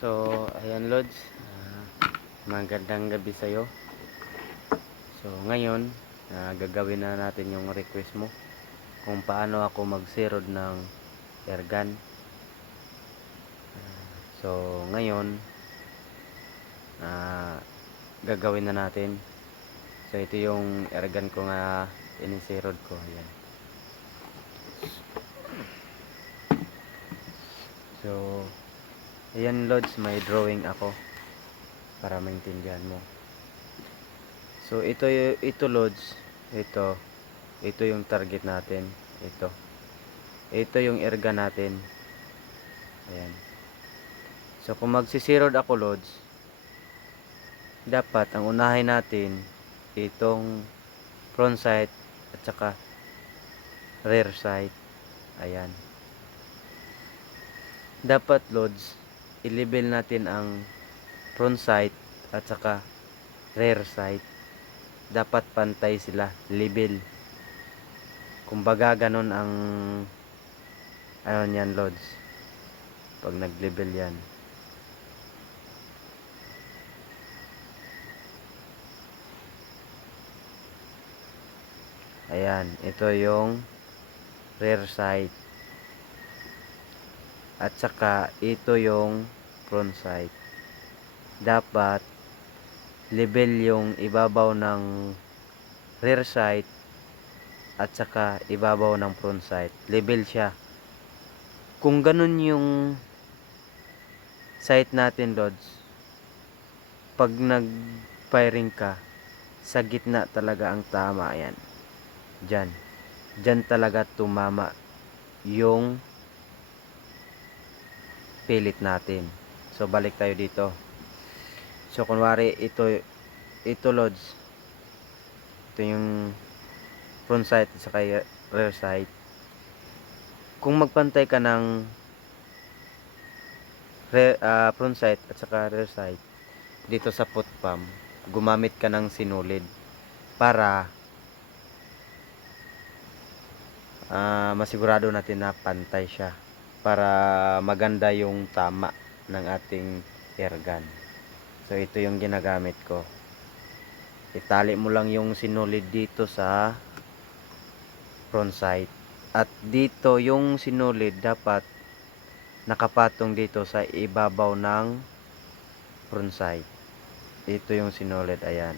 So, ayan Lods, magandang gabi sa'yo. So, ngayon, gagawin na natin yung request mo kung paano ako mag-zerod ng airgun. So, ngayon, gagawin na natin. So, ito yung airgun ko nga in-zerod ko. Ayan. So, ayan Lods, may drawing ako para maintindihan mo. So, ito Lods, ito yung target natin. Ito yung airgun natin. Ayan. So kung magsisirod ako Lods, dapat ang unahin natin itong front sight at saka rear sight. Ayan. Dapat Lods, i-level natin ang front sight at saka rear sight. Dapat pantay sila, level. Kumbaga ganon ang ano niyan Lods, pag nag-level yan. Ayan, ito yung rear sight. At saka ito yung front sight. Dapat level yung ibabaw ng rear sight at saka ibabaw ng front sight. Level siya. Kung ganun yung sight natin Lods, pag nag-firing ka, sa gitna talaga ang tama. Ayan. Diyan talaga tumama yung pilit natin. So balik tayo dito. So kunwari ito Lods, ito yung front sight at saka rear sight. Kung magpantay ka ng front sight at saka rear sight dito sa foot pump, gumamit ka ng sinulid para masigurado natin na pantay siya, para maganda yung tama ng ating airgun. So ito yung ginagamit ko. Itali mo lang yung sinulid dito sa front sight, at dito yung sinulid dapat nakapatong dito sa ibabaw ng front sight. Ito yung sinulid. Ayan.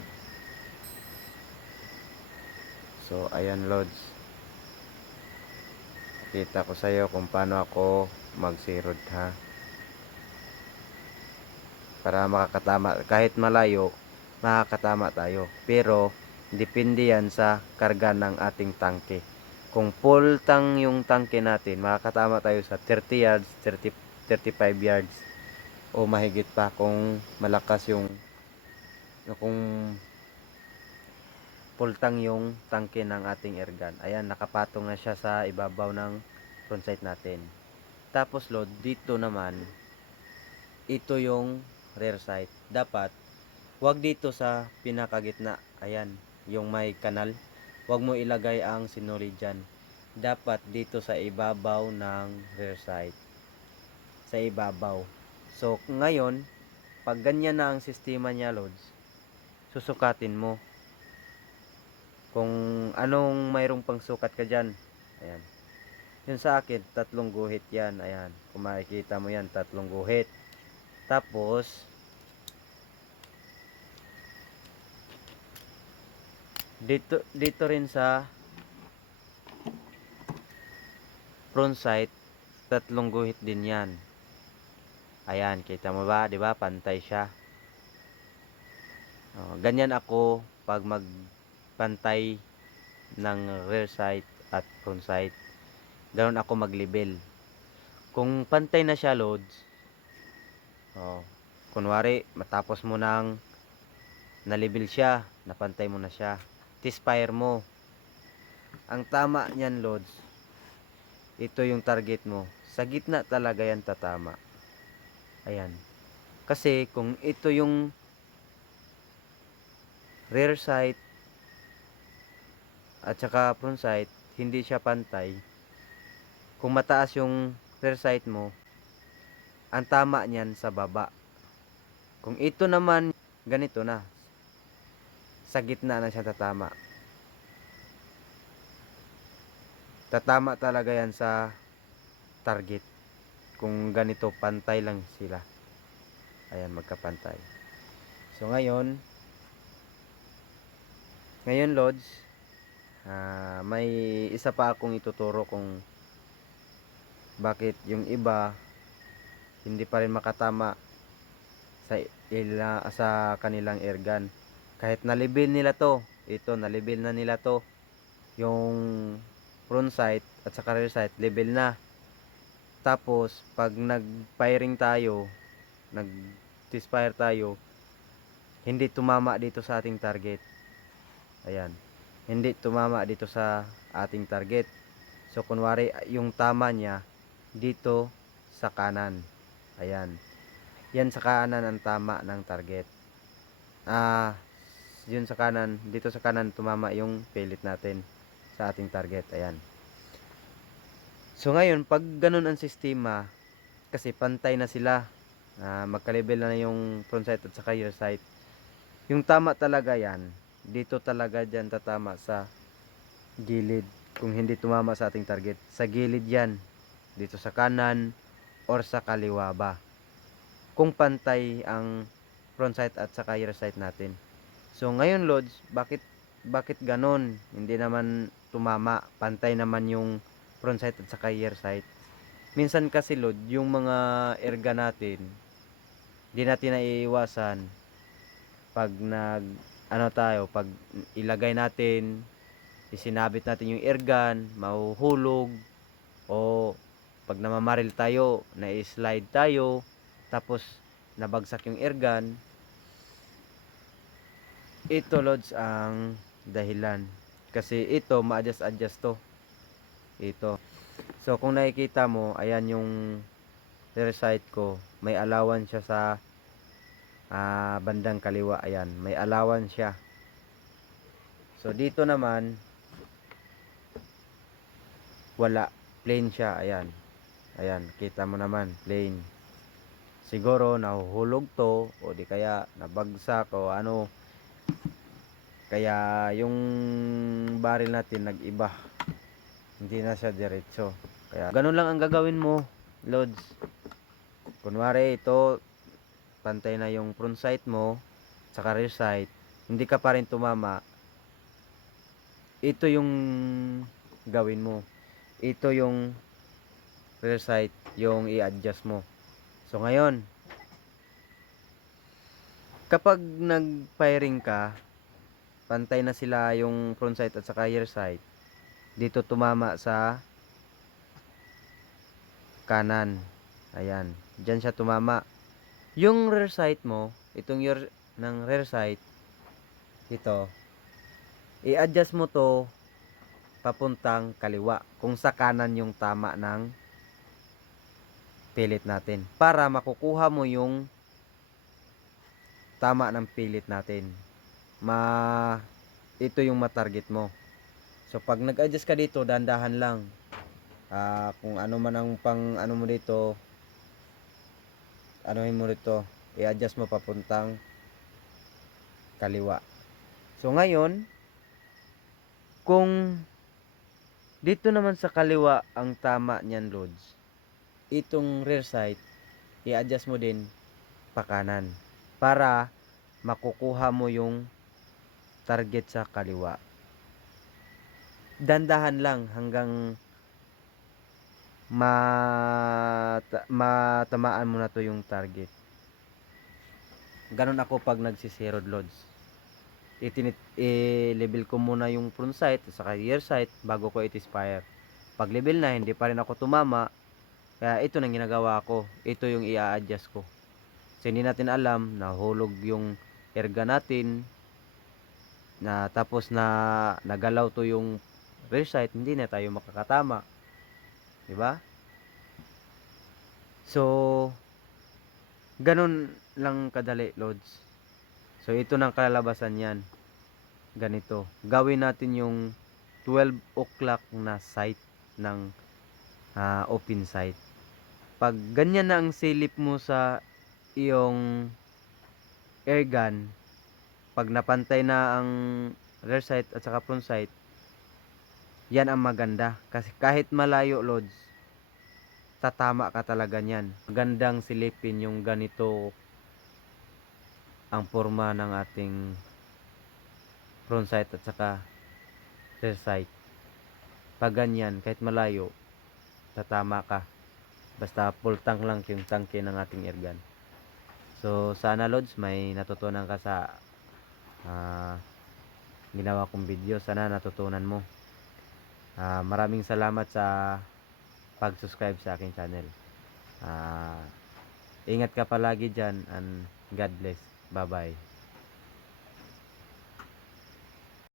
So ayan Lods, kita ko sa iyo kung paano ako mag-zerod ha, para makakatama. Kahit malayo, makakatama tayo, pero depende yan sa karga ng ating tangke. Kung full tank yung tangke natin, makakatama tayo sa 30 yards, 35 yards o mahigit pa kung malakas yung kung full tank yung tangke ng ating airgun. Ayan, nakapatong na siya sa ibabaw ng front sight natin. Tapos Lord, dito naman, ito yung rear sight. Dapat wag dito sa pinakagitna. Ayan, yung may kanal. Wag mo ilagay ang sinulid dyan. Dapat dito sa ibabaw ng rear sight. Sa ibabaw. So ngayon, pag ganyan na ang sistema niya Lods, susukatin mo kung anong mayroong pang sukat ka dyan. Ayan. Yun sa akin, 3 guhit yan. Ayan. Kung makikita mo yan, 3 guhit. Tapos, dito rin sa front sight, 3 guhit din yan. Ayan, kita mo ba? Diba? Pantay siya. Ganyan ako pag magpantay ng rear sight at front sight. Ganoon ako mag-level. Kung pantay na siya Lods, kunwari matapos mo nang na-level siya, napantay mo na siya, T-spire mo. Ang tama niyan Lods, ito yung target mo. Sa gitna talaga yan tatama. Ayan. Kasi kung ito yung rear sight at saka front sight, hindi siya pantay. Kung mataas yung rear sight mo, ang tama niyan sa baba. Kung ito naman, ganito na. Sa gitna na siya tatama. Tatama talaga yan sa target. Kung ganito, pantay lang sila. Ayan, magkapantay. So, ngayon Lods, may isa pa akong ituturo kung bakit yung iba hindi pa rin makatama sa kanilang airgun. Kahit na-level nila to, ito na-level na nila to, yung front sight at saka rear sight, level na. Tapos, pag nag-firing tayo, nag-fire tayo, hindi tumama dito sa ating target. Ayan. Hindi tumama dito sa ating target. So, kunwari, yung tama niya, dito sa kanan. Ayan. Yan sa kanan ang tama ng target. Yun sa kanan, dito sa kanan tumama yung pellet natin sa ating target. Ayan. So ngayon, pag ganun ang sistema, kasi pantay na sila, magka-level na yung front sight at saka rear sight. Yung tama talaga yan, dito talaga dyan tatama sa gilid. Kung hindi tumama sa ating target, sa gilid yan, dito sa kanan or sa kaliwa ba. Kung pantay ang front sight at saka rear sight natin. So ngayon Lods, bakit ganon? Hindi naman tumama, pantay naman yung front sight at saka rear sight. Minsan kasi Lod, yung mga erga natin, di natin naiiwasan pag pag ilagay natin, isinabit natin yung airgun, mahuhulog, o pag namamaril tayo, na-slide tayo, tapos nabagsak yung airgun. Ito Lods ang dahilan. Kasi ito, ma-adjust to. Ito. So kung nakikita mo, ayan yung rear sight ko. May allowance siya sa bandang kaliwa. Ayan, may allowance siya. So dito naman, wala. Plain siya. Ayan. Ayan, kita mo naman, plain. Siguro nahuhulog to, o di kaya nabagsak o ano. Kaya yung barrel natin nag-iba. Hindi na siya diretso. Kaya ganun lang ang gagawin mo, Lods. Kunwari ito, pantay na yung front sight mo, saka rear sight, hindi ka pa rin tumama. Ito yung gawin mo. Ito yung rear sight, yung i-adjust mo. So ngayon, kapag nag-firing ka, pantay na sila yung front sight at saka rear sight, dito tumama sa kanan. Ayan, dyan siya tumama. Yung rear sight mo, itong ng rear sight, ito, i-adjust mo to papuntang kaliwa kung sa kanan yung tama ng pellet natin, para makukuha mo yung tama ng pellet natin. Ito yung matarget mo. So pag nag-adjust ka dito, dandahan lang. Kung ano man ang pang ano mo dito, anuhin mo dito, i-adjust mo papuntang kaliwa. So ngayon, kung dito naman sa kaliwa ang tama niyan Lods, itong rear sight, i-adjust mo din pa kanan para makukuha mo yung target sa kaliwa. Dandahan lang hanggang matamaan mo na to yung target. Ganun ako pag nagsisirod Lods. I-level ko muna yung front sight at saka rear sight bago ko i-fire. Pag level na, hindi pa rin ako tumama, kaya ito nang ginagawa ko. Ito yung i-adjust ko. Kasi hindi natin alam, nahulog yung airgun natin, tapos nagalaw to yung rear sight, hindi na tayo makakatama. Diba? So, ganun lang kadali, Lods. So, ito nang kalalabasan yan. Ganito. Gawin natin yung 12 o'clock na sight ng open sight. pag ganyan na ang silip mo sa iyong airgun, pag napantay na ang rear sight at saka front sight, yan ang maganda. Kasi kahit malayo, lods, tatama ka talaga niyan. Magandang silipin yung ganito ang forma ng ating front sight at saka rear sight. Pag ganyan, kahit malayo, tatama ka. Basta full tank lang yung tangke ng ating airgun. So sana lods may natutunan ka sa ginawa kong video. Sana natutunan mo. Maraming salamat sa pag-subscribe sa aking channel. Ingat ka palagi dyan and God bless. Bye bye.